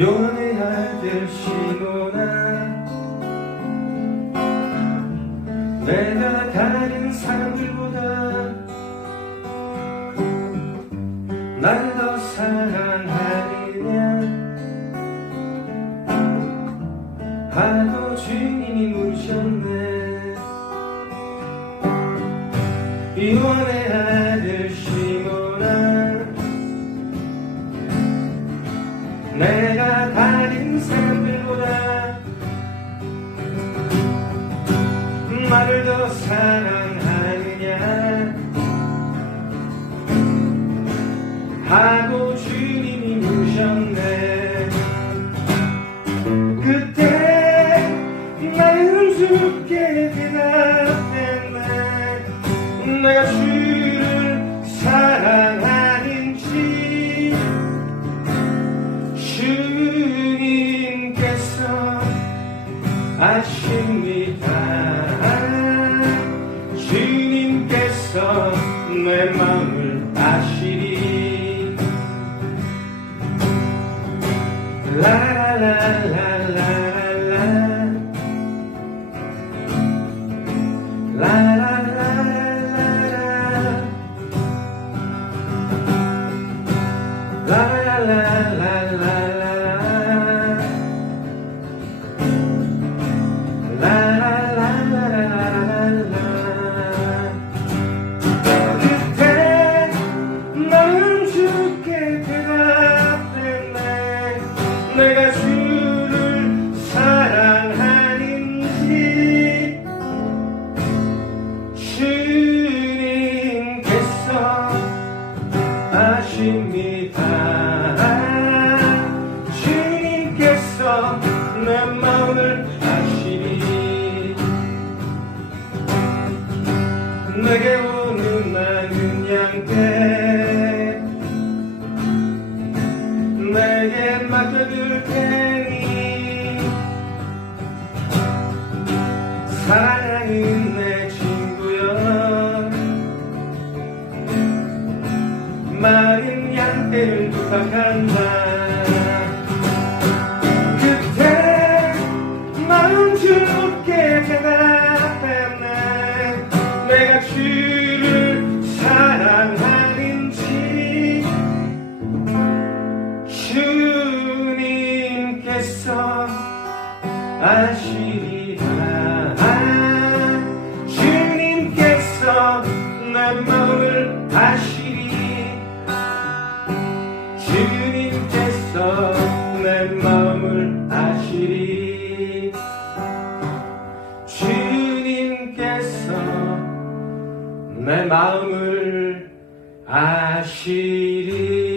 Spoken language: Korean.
아들 시몬아 내가 다른 사람들보다 날 더 사랑하느냐 하고 주님이 물으셨네. 요한의 아들 시몬 내가 다른 사람들보다 나를 더 사랑하느냐? 하고 주님이 묻으셨네. 그때 나는 주께 대답했네 내가 아십니다. 주님께서 내 마음을 아시리. 라라라라라 아십니다. 주님께서 내 마음을 아시리 내게 오는 나는 양떼 내게 맡겨둘 테니 부탁한다 그때 나는 주께 대답했네. 내가 주를 사랑하는지 주님께서 아시리라. 주님께서 내 마음을 아시리 내 마음을 아시리. 주님께서 내 마음을 아시리